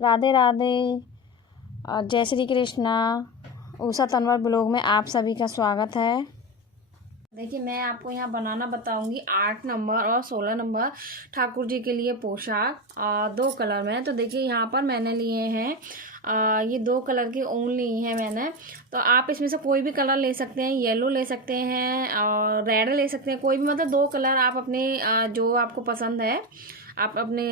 राधे राधे। जय श्री कृष्णा। उषा तनवर ब्लॉग में आप सभी का स्वागत है। देखिए, मैं आपको यहाँ बनाना बताऊंगी 8 नंबर और 16 नंबर ठाकुर जी के लिए पोशाक 2 कलर में। तो देखिए, यहाँ पर मैंने लिए हैं ये 2 कलर की ऊन ली है मैंने। तो आप इसमें से कोई भी कलर ले सकते हैं, येलो ले सकते हैं और रेड ले सकते हैं, कोई भी, मतलब 2 कलर आप अपने जो आपको पसंद है आप अपने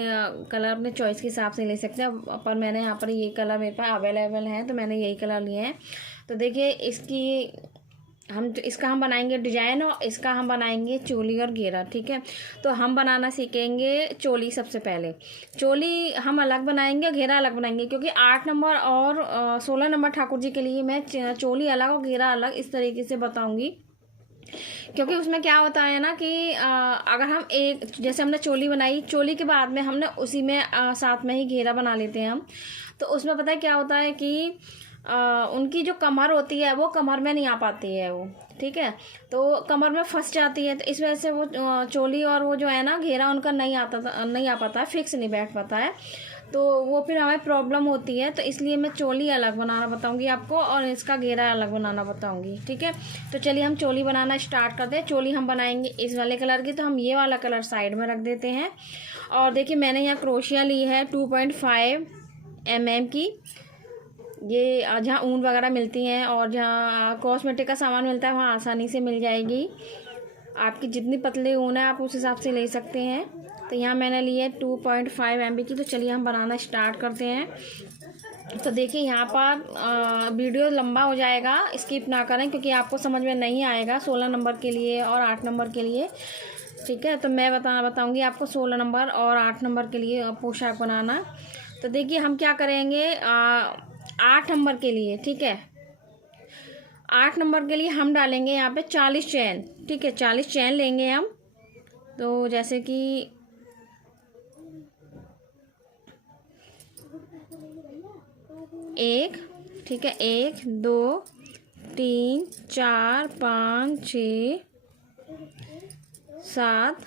कलर अपने चॉइस के हिसाब से ले सकते हैं। पर मैंने यहाँ पर ये कलर मेरे पास अवेलेबल हैं, तो मैंने यही कलर लिए हैं। तो देखिए, इसका हम बनाएंगे डिजाइन और इसका हम बनाएंगे चोली और घेरा। ठीक है, तो हम बनाना सीखेंगे चोली। सबसे पहले चोली हम अलग बनाएंगे, घेरा अलग बनाएंगे, क्योंकि 8 नंबर और 16 नंबर ठाकुर जी के लिए मैं चोली अलग और घेरा अलग इस तरीके से बताऊंगी। क्योंकि उसमें क्या होता है ना कि अगर हम जैसे हमने चोली बनाई, चोली के बाद में हमने उसी में साथ में ही घेरा बना लेते हैं हम। तो उसमें पता है क्या होता है कि उनकी जो कमर होती है वो कमर में नहीं आ पाती है वो। ठीक है, तो कमर में फंस जाती है। तो इस वजह से वो चोली और वो जो है ना घेरा उनका नहीं आ पाता है, फिक्स नहीं बैठ पाता है। तो वो फिर हमें प्रॉब्लम होती है। तो इसलिए मैं चोली अलग बनाना बताऊंगी आपको और इसका घेरा अलग बनाना बताऊंगी। ठीक है, तो चलिए हम चोली बनाना स्टार्ट करते हैं। चोली हम बनाएंगे इस वाले कलर की, तो हम ये वाला कलर साइड में रख देते हैं। और देखिए, मैंने यहाँ क्रोशिया ली है 2.5 mm की। ये जहाँ ऊन वगैरह मिलती हैं और जहाँ कॉस्मेटिक का सामान मिलता है वहाँ आसानी से मिल जाएगी। आपकी जितनी पतली ऊन है आप उस हिसाब से ले सकते हैं। तो यहाँ मैंने ली है 2.5 MB की। तो चलिए हम बनाना स्टार्ट करते हैं। तो देखिए, यहाँ पर वीडियो लंबा हो जाएगा, स्किप ना करें, क्योंकि आपको समझ में नहीं आएगा 16 नंबर के लिए और 8 नंबर के लिए। ठीक है, तो मैं बताऊंगी आपको 16 नंबर और 8 नंबर के लिए पोशाक बनाना। तो देखिए, हम क्या करेंगे 8 नंबर के लिए। ठीक है, 8 नंबर के लिए हम डालेंगे यहाँ पे 40 चैन। ठीक है, 40 चैन लेंगे हम। तो जैसे कि एक, ठीक है, 1 2 3 4 5 6 7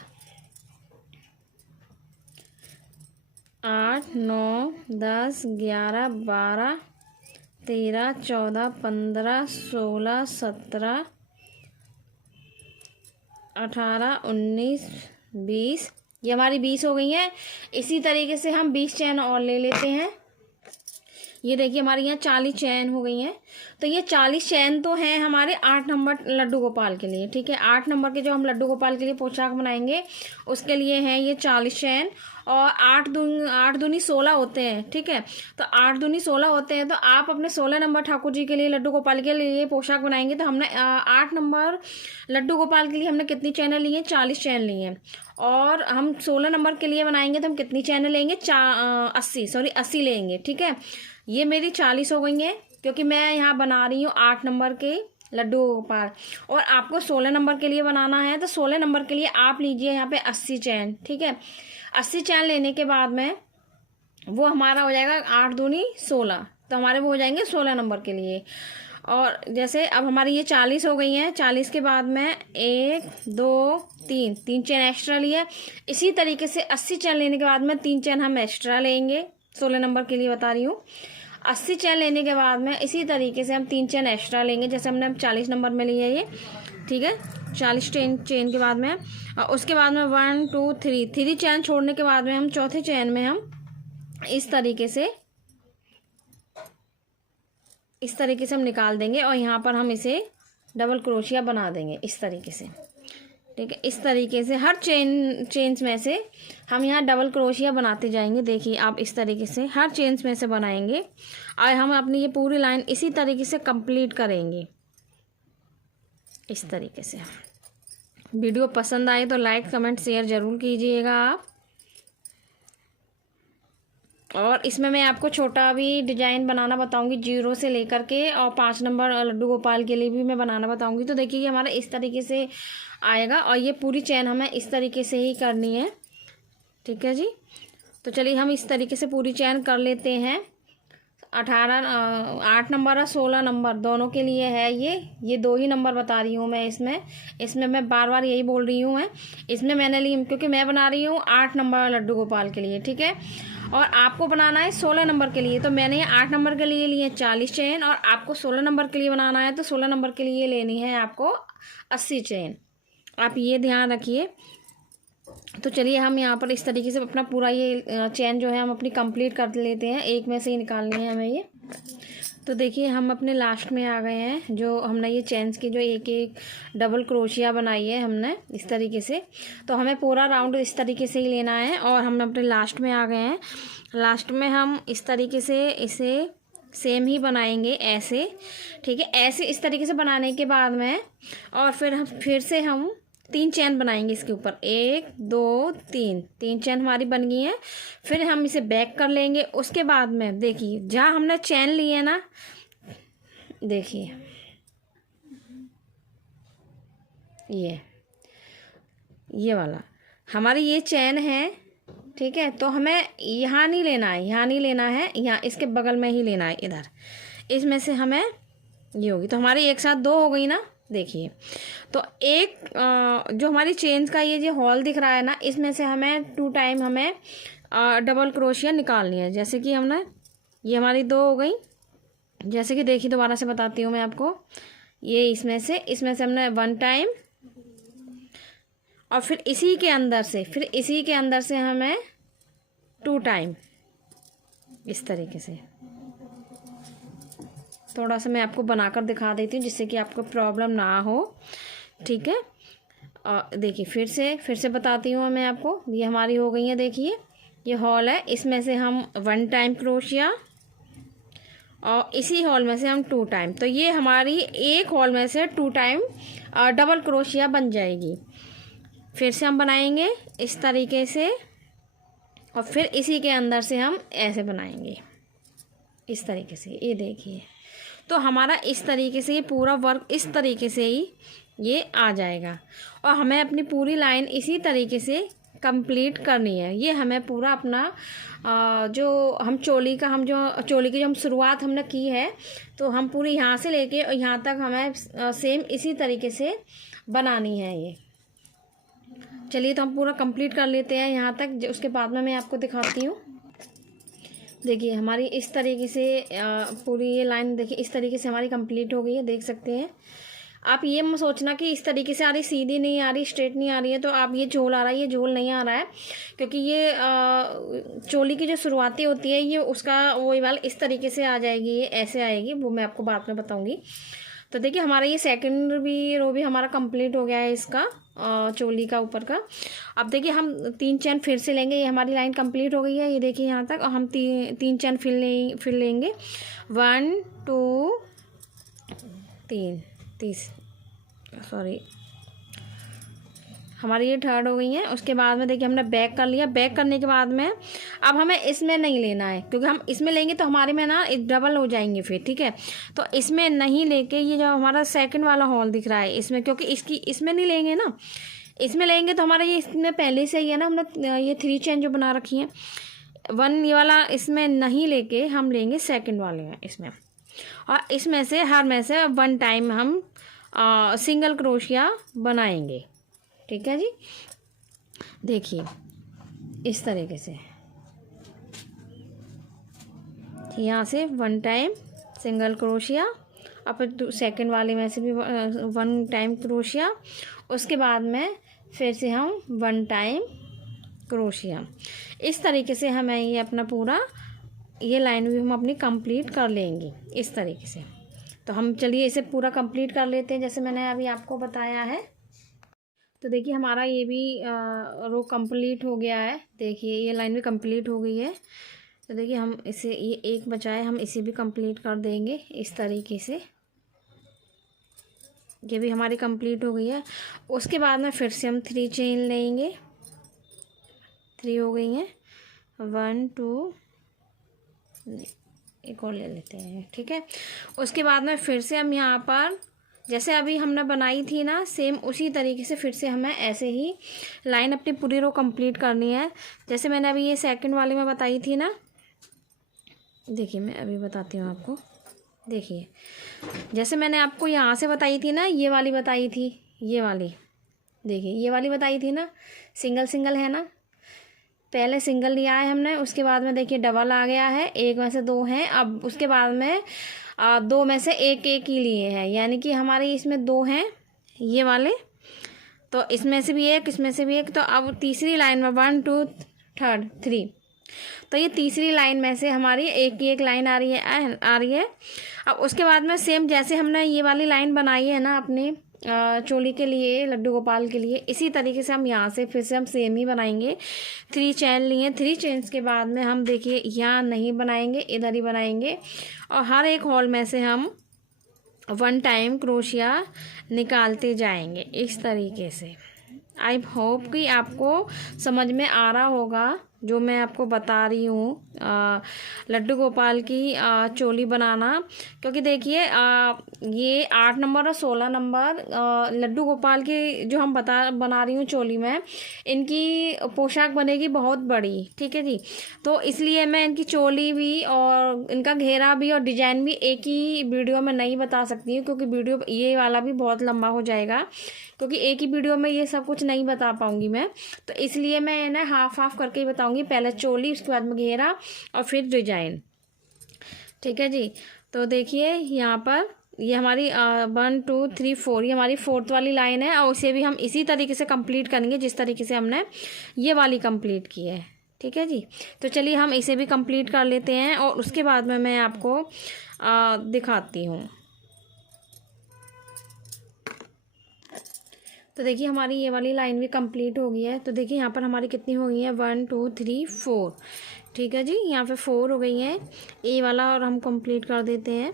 8 9 10 11 12 13 14 15 16 17 18 19 20। ये हमारी 20 हो गई हैं। इसी तरीके से हम 20 चैन और ले लेते हैं। ये देखिए, हमारी यहाँ 40 चैन हो गई हैं। तो ये 40 चैन तो हैं हमारे 8 नंबर लड्डू गोपाल के लिए। ठीक है, 8 नंबर के जो हम लड्डू गोपाल के लिए पोशाक बनाएंगे उसके लिए हैं ये 40 चैन। और 8 दूनी 16 होते हैं। ठीक है, तो 8 दूनी 16 होते हैं। तो आप अपने 16 नंबर ठाकुर जी के लिए लड्डू गोपाल के लिए पोशाक बनाएंगे। तो हमने 8 नंबर लड्डू गोपाल के लिए हमने कितनी चैनल ली हैं? 40 चैन ली हैं। और हम 16 नंबर के लिए बनाएंगे तो हम कितनी चैनल लेंगे? 80 लेंगे। ठीक है, ये मेरी 40 हो गई हैं, क्योंकि मैं यहाँ बना रही हूँ 8 नंबर के लड्डू गोपाल। और आपको 16 नंबर के लिए बनाना है तो 16 नंबर के लिए आप लीजिए यहाँ पे 80 चैन। ठीक है, 80 चैन लेने के बाद में वो हमारा हो जाएगा 8 दूनी 16। तो हमारे वो हो जाएंगे 16 नंबर के लिए। और जैसे अब हमारी ये 40 हो गई हैं, 40 के बाद में 1 2 3 चैन एक्स्ट्रा लिया। इसी तरीके से 80 चैन लेने के बाद में 3 चैन हम एक्स्ट्रा लेंगे। 16 नंबर के लिए बता रही हूँ। 80 चैन लेने के बाद में इसी तरीके से हम 3 चैन एक्स्ट्रा लेंगे, जैसे हमने 40 नंबर में लिया ये। ठीक है, 40 चैन के बाद में और उसके बाद में 1 2 3 चैन छोड़ने के बाद में हम चौथे चैन में हम इस तरीके से हम निकाल देंगे। और यहाँ पर हम इसे डबल क्रोशिया बना देंगे इस तरीके से। ठीक है, इस तरीके से हर चेन्स में से हम यहाँ डबल क्रोशिया बनाते जाएंगे। देखिए, आप इस तरीके से हर चेन्स में से बनाएंगे और हम अपनी ये पूरी लाइन इसी तरीके से कंप्लीट करेंगे। इस तरीके से वीडियो पसंद आए तो लाइक कमेंट शेयर ज़रूर कीजिएगा आप। और इसमें मैं आपको छोटा भी डिजाइन बनाना बताऊंगी 0 से लेकर के, और 5 नंबर लड्डू गोपाल के लिए भी मैं बनाना बताऊंगी। तो देखिए, ये हमारा इस तरीके से आएगा और ये पूरी चैन हमें इस तरीके से ही करनी है। ठीक है जी, तो चलिए हम इस तरीके से पूरी चैन कर लेते हैं। 8 नंबर और 16 नंबर दोनों के लिए है ये 2 ही नंबर बता रही हूँ मैं। इसमें मैं बार बार यही बोल रही हूँ। मैं इसमें मैंने ली, क्योंकि मैं बना रही हूँ 8 नंबर लड्डू गोपाल के लिए। ठीक है, और आपको बनाना है 16 नंबर के लिए, तो मैंने 8 नंबर के लिए लिए 40 चेन, और आपको 16 नंबर के लिए बनाना है तो 16 नंबर के लिए लेनी है आपको 80 चेन। आप ये ध्यान रखिए। तो चलिए हम यहाँ पर इस तरीके से अपना पूरा ये चेन जो है हम अपनी कंप्लीट कर लेते हैं। एक में से ही निकालनी है हमें ये। तो देखिए हम अपने लास्ट में आ गए हैं। जो हमने ये चेन्स की जो एक एक डबल क्रोशिया बनाई है हमने इस तरीके से, तो हमें पूरा राउंड इस तरीके से ही लेना है। और हम अपने लास्ट में आ गए हैं। लास्ट में हम इस तरीके से इसे सेम ही बनाएंगे ऐसे, ठीक है। ऐसे इस तरीके से बनाने के बाद में और फिर से हम 3 चैन बनाएंगे इसके ऊपर। 1 2 3 चैन हमारी बन गई हैं। फिर हम इसे बैक कर लेंगे। उसके बाद में देखिए जहाँ हमने चैन ली है ना, देखिए ये वाला हमारी ये चैन है, ठीक है। तो हमें यहाँ नहीं लेना है, यहाँ नहीं लेना है, यहाँ इसके बगल में ही लेना है इधर। इसमें से हमें ये होगी, तो हमारी एक साथ 2 हो गई ना। देखिए तो एक जो हमारी चेन्स का ये जो हॉल दिख रहा है ना, इसमें से हमें 2 टाइम हमें डबल क्रोशिया निकालनी है। जैसे कि हमने ये हमारी 2 हो गई। जैसे कि देखिए दोबारा से बताती हूँ मैं आपको। ये इसमें से हमने 1 टाइम, और फिर इसी के अंदर से हमें 2 टाइम, इस तरीके से। थोड़ा सा मैं आपको बनाकर दिखा देती हूँ जिससे कि आपको प्रॉब्लम ना हो, ठीक है। देखिए फिर से बताती हूँ मैं आपको। ये हमारी हो गई है, देखिए ये हॉल है, इसमें से हम 1 टाइम क्रोशिया और इसी हॉल में से हम 2 टाइम। तो ये हमारी एक हॉल में से 2 टाइम डबल क्रोशिया बन जाएगी। फिर से हम बनाएंगे इस तरीके से, और फिर इसी के अंदर से हम ऐसे बनाएंगे इस तरीके से। ये देखिए तो हमारा इस तरीके से ये पूरा वर्क इस तरीके से ही ये आ जाएगा। और हमें अपनी पूरी लाइन इसी तरीके से कंप्लीट करनी है। ये हमें पूरा अपना जो हम चोली की जो हम शुरुआत हमने की है, तो हम पूरी यहाँ से लेके और यहाँ तक हमें सेम इसी तरीके से बनानी है ये। चलिए तो हम पूरा कंप्लीट कर लेते हैं यहाँ तक, उसके बाद में मैं आपको दिखाती हूँ। देखिए हमारी इस तरीके से पूरी ये लाइन देखिए इस तरीके से हमारी कंप्लीट हो गई है, देख सकते हैं आप। ये मत सोचना कि इस तरीके से आ रही, सीधी नहीं आ रही, स्ट्रेट नहीं आ रही है तो आप ये झोल आ रहा है, ये झोल नहीं आ रहा है। क्योंकि ये चोली की जो शुरुआती होती है ये उसका वही वाला इस तरीके से आ जाएगी, ये ऐसे आएगी, वो मैं आपको बाद में बताऊँगी। तो देखिए हमारा ये सेकंड भी रो भी हमारा कंप्लीट हो गया है इसका चोली का ऊपर का। अब देखिए हम 3 चैन फिर से लेंगे। ये हमारी लाइन कंप्लीट हो गई है, ये देखिए यहाँ तक। और हम 3 चैन फिर लेंगे। 1 2 3 सॉरी हमारी ये थर्ड हो गई है। उसके बाद में देखिए हमने बैक कर लिया। बैक करने के बाद में अब हमें इसमें नहीं लेना है, क्योंकि हम इसमें लेंगे तो हमारे में ना डबल हो जाएंगे फिर, ठीक है। तो इसमें नहीं लेके ये जो हमारा सेकंड वाला हॉल दिख रहा है इसमें, क्योंकि इसमें नहीं लेंगे ना, इसमें लेंगे तो हमारा ये इसमें पहले से ही है ना, हमने ये 3 चेन जो बना रखी है 1 ये वाला इसमें नहीं लेके हम लेंगे सेकेंड वाले में इसमें। और इसमें से हर में से 1 टाइम हम सिंगल क्रोशिया बनाएंगे, ठीक है जी। देखिए इस तरीके से यहाँ से 1 टाइम सिंगल क्रोशिया, और फिर सेकेंड वाले में से भी 1 टाइम क्रोशिया। उसके बाद में फिर से हम 1 टाइम क्रोशिया। इस तरीके से हमें ये अपना पूरा ये लाइन भी हम अपनी कंप्लीट कर लेंगे इस तरीके से। तो हम चलिए इसे पूरा कंप्लीट कर लेते हैं जैसे मैंने अभी आपको बताया है। तो देखिए हमारा ये भी रो कंप्लीट हो गया है। देखिए ये लाइन भी कंप्लीट हो गई है। तो देखिए हम इसे ये एक बचाए, हम इसे भी कंप्लीट कर देंगे इस तरीके से। ये भी हमारी कंप्लीट हो गई है। उसके बाद में फिर से हम 3 चेन लेंगे। 3 हो गई हैं। 1 2 एक और ले लेते हैं, ठीक है। उसके बाद में फिर से हम यहाँ पर जैसे अभी हमने बनाई थी ना, सेम उसी तरीके से फिर से हमें ऐसे ही लाइन अपनी पूरी रो कंप्लीट करनी है, जैसे मैंने अभी ये सेकंड वाले में बताई थी ना। देखिए मैं अभी बताती हूँ आपको। देखिए जैसे मैंने आपको यहाँ से बताई थी ना, ये वाली बताई थी, ये वाली देखिए ये वाली बताई थी ना, सिंगल सिंगल है ना। पहले सिंगल लिया है हमने, उसके बाद में देखिए डबल आ गया है, एक में से दो हैं। अब उसके बाद में दो में से एक एक ही लिए हैं, यानी कि हमारे इसमें दो हैं ये वाले, तो इसमें से भी एक, इसमें से भी एक। तो अब तीसरी लाइन में 1 2 3 3, तो ये तीसरी लाइन में से हमारी एक लाइन आ रही है। अब उसके बाद में सेम जैसे हमने ये वाली लाइन बनाई है ना अपने चोली के लिए, लड्डू गोपाल के लिए, इसी तरीके से हम यहाँ से फिर से हम सेम ही बनाएंगे। 3 चेन लिए, 3 चेन्स के बाद में हम देखिए यहाँ नहीं बनाएंगे, इधर ही बनाएंगे, और हर एक हॉल में से हम 1 टाइम क्रोशिया निकालते जाएंगे इस तरीके से। आई होप कि आपको समझ में आ रहा होगा जो मैं आपको बता रही हूँ लड्डू गोपाल की चोली बनाना। क्योंकि देखिए ये 8 नंबर और 16 नंबर लड्डू गोपाल की जो हम बना रही हूँ चोली में, इनकी पोशाक बनेगी बहुत बड़ी, ठीक है जी। तो इसलिए मैं इनकी चोली भी और इनका घेरा भी और डिजाइन भी एक ही वीडियो में नहीं बता सकती हूँ, क्योंकि वीडियो ये वाला भी बहुत लंबा हो जाएगा, क्योंकि एक ही वीडियो में ये सब कुछ नहीं बता पाऊँगी मैं। तो इसलिए मैं ना हाफ करके ही बताऊँगी, पहले चोली, उसके बाद में घेरा और फिर डिजाइन, ठीक है जी। तो देखिए यहाँ पर ये हमारी 1 2 3 4 ये हमारी 4th वाली लाइन है, और उसे भी हम इसी तरीके से कंप्लीट करेंगे जिस तरीके से हमने ये वाली कंप्लीट की है, ठीक है जी। तो चलिए हम इसे भी कंप्लीट कर लेते हैं और उसके बाद में मैं आपको दिखाती हूँ। तो देखिए हमारी ये वाली लाइन भी कंप्लीट हो गई है। तो देखिए यहाँ पर हमारी कितनी हो गई है, 1 2 3 4, ठीक है जी। यहाँ पे 4 हो गई है ये वाला, और हम कंप्लीट कर देते हैं।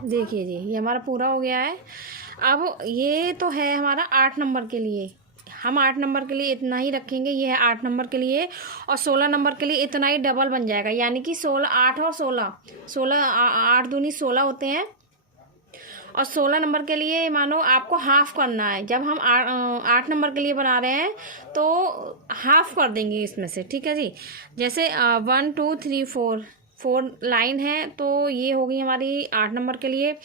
देखिए जी ये हमारा पूरा हो गया है। अब ये तो है हमारा 8 नंबर के लिए, हम 8 नंबर के लिए इतना ही रखेंगे, ये है 8 नंबर के लिए, और 16 नंबर के लिए इतना ही डबल बन जाएगा, यानी कि 16 8 और 16 8 दूनी 16 होते हैं। और 16 नंबर के लिए मानो आपको हाफ करना है, जब हम 8 नंबर के लिए बना रहे हैं तो हाफ कर देंगे इसमें से, ठीक है जी। जैसे 1 2 3 4 लाइन है, तो ये होगी हमारी 8 नंबर के लिए,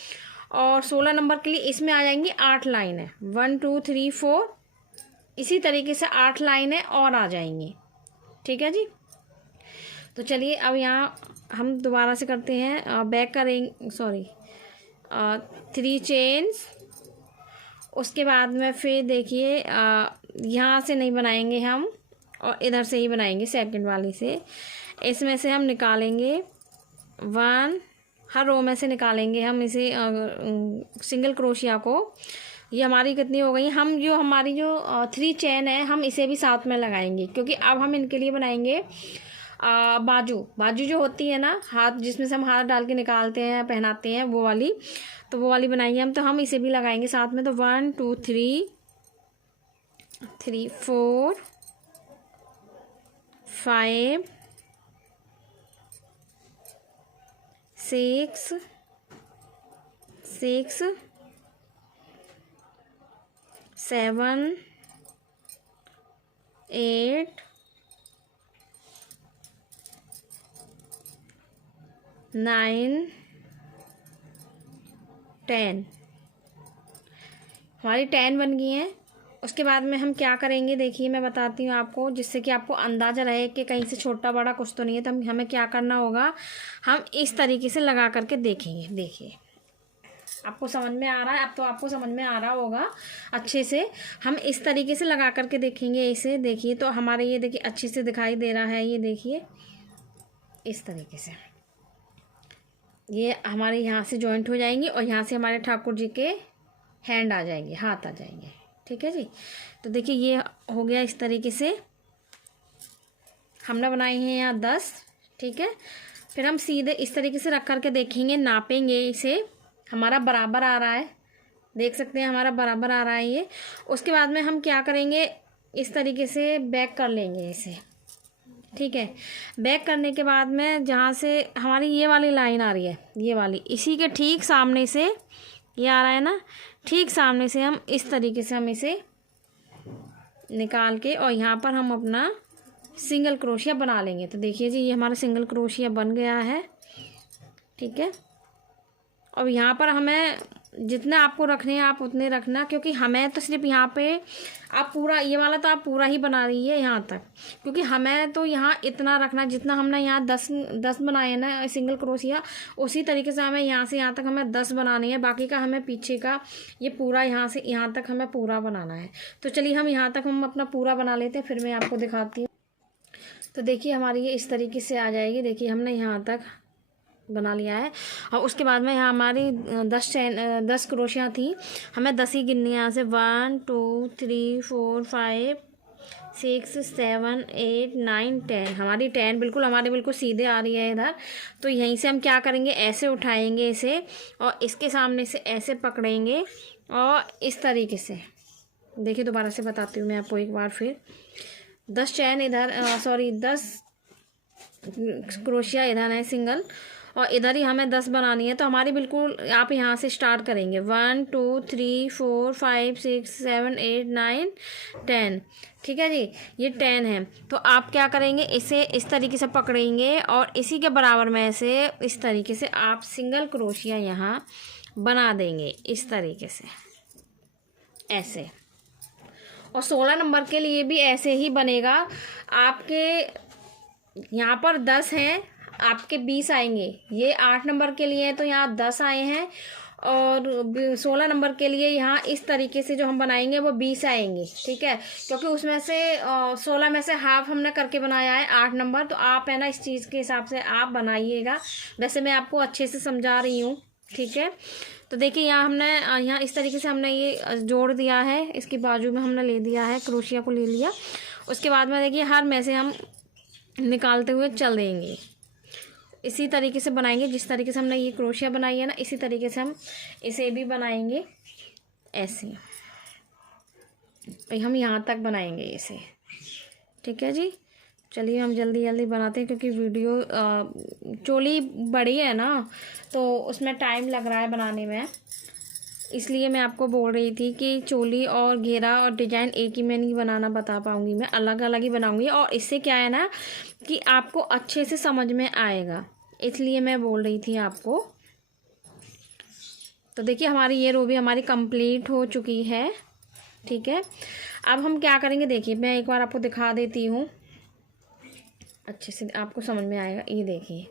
और 16 नंबर के लिए इसमें आ जाएंगी 8 लाइन है, 1 2 3 4, इसी तरीके से 8 लाइनें और आ जाएंगी, ठीक है जी। तो चलिए अब यहाँ हम दोबारा से करते हैं, बैक करेंगे, सॉरी 3 चेन्स, उसके बाद में फिर देखिए यहाँ से नहीं बनाएंगे हम, और इधर से ही बनाएंगे सेकंड वाली से। इसमें से हम निकालेंगे 1, हर रो में से निकालेंगे हम इसे सिंगल क्रोशिया को। ये हमारी कितनी हो गई, हम जो हमारी जो 3 चेन है हम इसे भी साथ में लगाएंगे, क्योंकि अब हम इनके लिए बनाएंगे बाजू जो होती है ना, हाथ जिसमें से हम हाथ डाल के निकालते हैं पहनाते हैं, वो वाली, तो वो वाली बनाएंगे हम। तो हम इसे भी लगाएंगे साथ में। तो 1 2 3 4 5 6 7 8 9 10, हमारी 10 बन गई हैं। उसके बाद में हम क्या करेंगे, देखिए मैं बताती हूँ आपको, जिससे कि आपको अंदाज़ा रहे कि कहीं से छोटा बड़ा कुछ तो नहीं है। तो हमें क्या करना होगा, हम इस तरीके से लगा करके देखेंगे। देखिए आपको समझ में आ रहा है, अब तो आपको समझ में आ रहा होगा अच्छे से। हम इस तरीके से लगा करके देखेंगे इसे। देखिए तो हमारे ये देखिए अच्छे से दिखाई दे रहा है, ये देखिए इस तरीके से ये हमारे यहाँ से जॉइंट हो जाएंगी, और यहाँ से हमारे ठाकुर जी के हैंड आ जाएंगे, हाथ आ जाएंगे, ठीक है जी। तो देखिए ये हो गया इस तरीके से, हमने बनाई हैं यहाँ 10, ठीक है। फिर हम सीधे इस तरीके से रख करके देखेंगे, नापेंगे इसे, हमारा बराबर आ रहा है, देख सकते हैं हमारा बराबर आ रहा है ये। उसके बाद में हम क्या करेंगे, इस तरीके से बैक कर लेंगे इसे, ठीक है। बैक करने के बाद में जहाँ से हमारी ये वाली लाइन आ रही है, ये वाली, इसी के ठीक सामने से ये आ रहा है ना, ठीक सामने से हम इस तरीके से हम इसे निकाल के, और यहाँ पर हम अपना सिंगल क्रोशिया बना लेंगे। तो देखिए जी ये हमारा सिंगल क्रोशिया बन गया है, ठीक है। अब यहाँ पर हमें जितना आपको रखने हैं आप उतने रखना, क्योंकि हमें तो सिर्फ यहाँ पे आप पूरा ये वाला तो आप पूरा ही बना रही है यहाँ तक, क्योंकि हमें तो यहाँ इतना रखना जितना हमने यहाँ 10 बनाए हैं ना सिंगल क्रोशिया, उसी तरीके से हमें यहाँ से यहाँ तक हमें 10 बनाने हैं। बाकी का हमें पीछे का ये पूरा यहाँ से यहाँ तक हमें पूरा बनाना है। तो चलिए हम यहाँ तक हम अपना पूरा बना लेते हैं, फिर मैं आपको दिखाती हूँ। तो देखिए हमारी ये इस तरीके से आ जाएगी। देखिए हमने यहाँ तक बना लिया है और उसके बाद में यहाँ हमारी 10 क्रोशियाँ थी, हमें 10 ही गिननी है यहाँ से। 1 2 3 4 5 6 7 8 9 10, हमारी 10 बिल्कुल हमारे बिल्कुल सीधे आ रही है इधर। तो यहीं से हम क्या करेंगे, ऐसे उठाएंगे इसे और इसके सामने से ऐसे पकड़ेंगे और इस तरीके से। देखिए दोबारा से बताती हूँ मैं आपको एक बार फिर। 10 चैन इधर, सॉरी 10 क्रोशिया इधर है सिंगल, और इधर ही हमें 10 बनानी है। तो हमारी बिल्कुल आप यहाँ से स्टार्ट करेंगे 1 2 3 4 5 6 7 8 9 10, ठीक है जी, ये 10 है। तो आप क्या करेंगे, इसे इस तरीके से पकड़ेंगे और इसी के बराबर में से इस तरीके से आप सिंगल क्रोशिया यहाँ बना देंगे इस तरीके से ऐसे। और 16 नंबर के लिए भी ऐसे ही बनेगा। आपके यहाँ पर 10 हैं, आपके 20 आएंगे। ये 8 नंबर के लिए है तो यहाँ 10 आए हैं, और 16 नंबर के लिए यहाँ इस तरीके से जो हम बनाएंगे वो 20 आएंगे, ठीक है। क्योंकि उसमें से 16 में से हाफ हमने करके बनाया है 8 नंबर। तो आप है ना इस चीज़ के हिसाब से आप बनाइएगा। वैसे मैं आपको अच्छे से समझा रही हूँ, ठीक है। तो देखिए यहाँ हमने यहाँ इस तरीके से हमने ये जोड़ दिया है, इसकी बाजू में हमने ले दिया है, क्रोशिया को ले लिया। उसके बाद में देखिए हर में से हम निकालते हुए चल देंगे, इसी तरीके से बनाएंगे। जिस तरीके से हमने ये क्रोशिया बनाई है ना, इसी तरीके से हम इसे भी बनाएंगे ऐसे। हम यहाँ तक बनाएंगे इसे, ठीक है जी। चलिए हम जल्दी जल्दी बनाते हैं, क्योंकि वीडियो चोली बड़ी है ना तो उसमें टाइम लग रहा है बनाने में। इसलिए मैं आपको बोल रही थी कि चोली और घेरा और डिजाइन एक ही में नहीं बनाना बता पाऊँगी, मैं अलग अलग ही बनाऊँगी। और इससे क्या है ना कि आपको अच्छे से समझ में आएगा, इसलिए मैं बोल रही थी आपको। तो देखिए हमारी ये रो भी हमारी कंप्लीट हो चुकी है, ठीक है। अब हम क्या करेंगे, देखिए मैं एक बार आपको दिखा देती हूँ, अच्छे से आपको समझ में आएगा। ये देखिए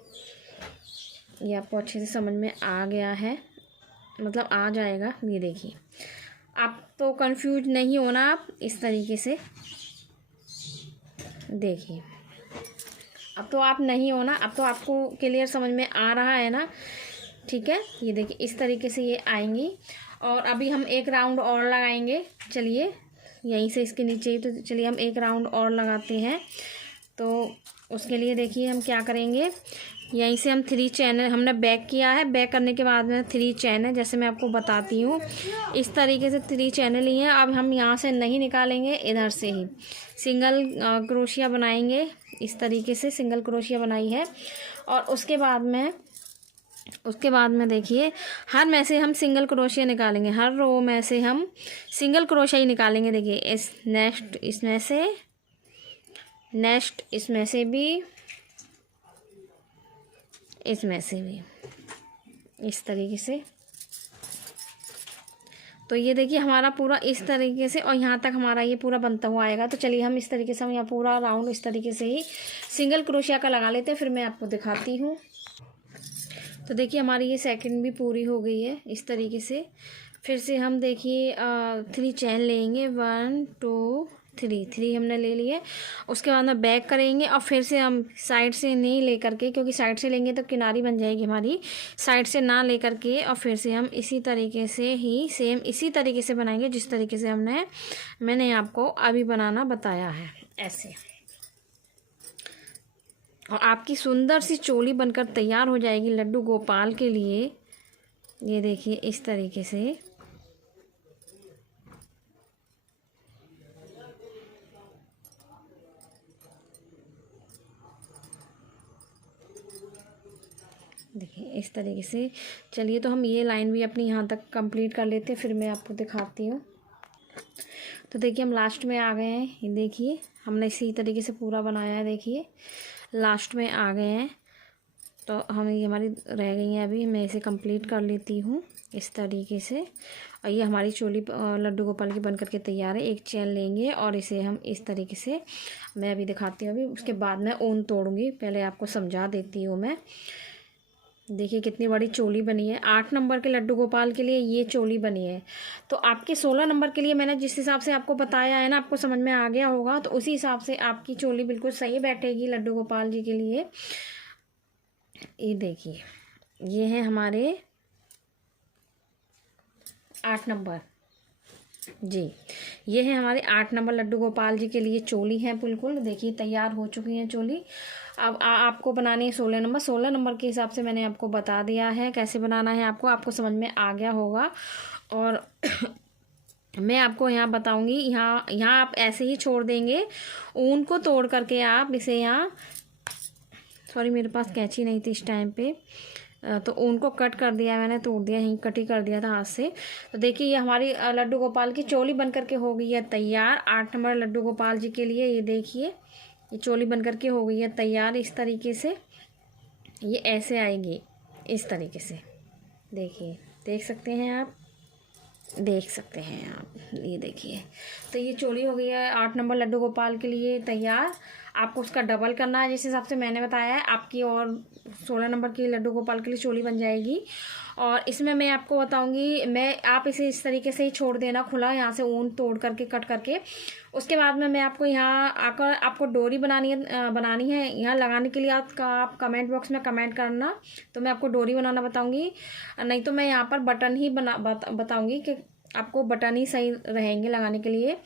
ये आपको अच्छे से समझ में आ गया है, मतलब आ जाएगा। ये देखिए आप तो कंफ्यूज नहीं होना, आप इस तरीके से देखिए। अब तो आप नहीं होना, अब तो आपको क्लियर समझ में आ रहा है ना, ठीक है। ये देखिए इस तरीके से ये आएंगी। और अभी हम एक राउंड और लगाएंगे। चलिए यहीं से इसके नीचे ही, तो चलिए हम एक राउंड और लगाते हैं। तो उसके लिए देखिए हम क्या करेंगे, यहीं से हम 3 चैन हमने बैक किया है। बैक करने के बाद में 3 चैन है, जैसे मैं आपको बताती हूँ। इस तरीके से 3 चैन ली हैं। अब हम यहाँ से नहीं निकालेंगे, इधर से ही सिंगल क्रोशिया बनाएंगे। इस तरीके से सिंगल क्रोशिया बनाई है। और उसके बाद में देखिए हर में से हम सिंगल क्रोशिया निकालेंगे, हर रो में से हम सिंगल क्रोशिया ही निकालेंगे। देखिए इस नेक्स्ट इसमें से, नेक्स्ट इसमें से भी, इसमें से भी, इस तरीके से। तो ये देखिए हमारा पूरा इस तरीके से, और यहाँ तक हमारा ये पूरा बनता हुआ आएगा। तो चलिए हम इस तरीके से हम यहाँ पूरा राउंड इस तरीके से ही सिंगल क्रोशिया का लगा लेते हैं, फिर मैं आपको दिखाती हूँ। तो देखिए हमारी ये सेकंड भी पूरी हो गई है इस तरीके से। फिर से हम देखिए 3 चैन लेंगे, 1 2 3 हमने ले लिए। उसके बाद में बैक करेंगे और फिर से हम साइड से नहीं ले करके, क्योंकि साइड से लेंगे तो किनारी बन जाएगी हमारी, साइड से ना ले करके, और फिर से हम इसी तरीके से ही सेम इसी तरीके से बनाएंगे जिस तरीके से मैंने आपको अभी बनाना बताया है ऐसे। और आपकी सुंदर सी चोली बनकर तैयार हो जाएगी लड्डू गोपाल के लिए। ये देखिए इस तरीके से। देखिए इस तरीके से। चलिए तो हम ये लाइन भी अपनी यहाँ तक कंप्लीट कर लेते हैं, फिर मैं आपको दिखाती हूँ। तो देखिए हम लास्ट में आ गए हैं। ये देखिए हमने इसी तरीके से पूरा बनाया है। देखिए लास्ट में आ गए हैं। तो हम ये हमारी रह गई हैं, अभी मैं इसे कंप्लीट कर लेती हूँ। इस तरीके से। और ये हमारी चोली लड्डू गोपाल की बन करके तैयार है। एक चैन लेंगे और इसे हम इस तरीके से, मैं अभी दिखाती हूँ, अभी उसके बाद मैं ऊन तोड़ूंगी, पहले आपको समझा देती हूँ मैं। देखिए कितनी बड़ी चोली बनी है। 8 नंबर के लड्डू गोपाल के लिए ये चोली बनी है। तो आपके 16 नंबर के लिए मैंने जिस हिसाब से आपको बताया है ना, आपको समझ में आ गया होगा, तो उसी हिसाब से आपकी चोली बिल्कुल सही बैठेगी लड्डू गोपाल जी के लिए। ये देखिए, ये है हमारे 8 नंबर जी, ये है हमारे 8 नंबर लड्डू गोपाल जी के लिए चोली है। बिल्कुल देखिए तैयार हो चुकी है चोली। अब आपको बनानी है 16 नंबर। 16 नंबर के हिसाब से मैंने आपको बता दिया है कैसे बनाना है, आपको समझ में आ गया होगा। और मैं आपको यहाँ बताऊँगी, यहाँ आप ऐसे ही छोड़ देंगे। ऊन को तोड़ करके आप इसे यहाँ, सॉरी मेरे पास कैंची नहीं थी इस टाइम पे, तो ऊन को कट कर दिया मैंने, तोड़ दिया, यहीं कट ही कर दिया था हाथ से। तो देखिए ये हमारी लड्डू गोपाल की चोली बन करके हो गई है तैयार 8 नंबर लड्डू गोपाल जी के लिए। ये देखिए ये चोली बन करके हो गई है तैयार। इस तरीके से ये ऐसे आएगी, इस तरीके से। देखिए, देख सकते हैं आप, देख सकते हैं आप, ये देखिए। तो ये चोली हो गई है 8 नंबर लड्डू गोपाल के लिए तैयार। आपको उसका डबल करना है जिस हिसाब से मैंने बताया है आपकी, और 16 नंबर की लड्डू गोपाल के लिए चोली बन जाएगी। और इसमें मैं आपको बताऊंगी, आप इसे इस तरीके से ही छोड़ देना खुला, यहाँ से ऊन तोड़ करके कट करके। उसके बाद में मैं आपको यहाँ आकर आपको डोरी बनानी है यहाँ लगाने के लिए। आप कमेंट बॉक्स में कमेंट करना, तो मैं आपको डोरी बनाना बताऊंगी। नहीं तो मैं यहाँ पर बटन ही बताऊंगी कि आपको बटन ही सही रहेंगे लगाने के लिए।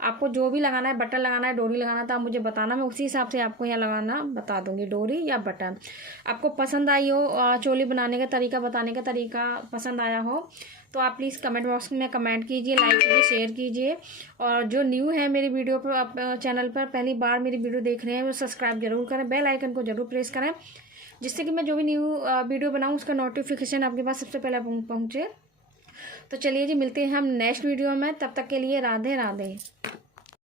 आपको जो भी लगाना है, बटन लगाना है, डोरी लगाना था, आप मुझे बताना, मैं उसी हिसाब से आपको यहाँ लगाना बता दूंगी, डोरी या बटन। आपको पसंद आई हो, चोली बनाने का तरीका, बताने का तरीका पसंद आया हो, तो आप प्लीज़ कमेंट बॉक्स में कमेंट कीजिए, लाइक कीजिए, शेयर कीजिए। और जो न्यू है मेरी वीडियो पर, चैनल पर पहली बार मेरी वीडियो देख रहे हैं, वो सब्सक्राइब जरूर करें, बेल आइकन को जरूर प्रेस करें, जिससे कि मैं जो भी न्यू वीडियो बनाऊँ उसका नोटिफिकेशन आपके पास सबसे पहले पहुँचे। तो चलिए जी, मिलते हैं हम नेक्स्ट वीडियो में, तब तक के लिए राधे राधे।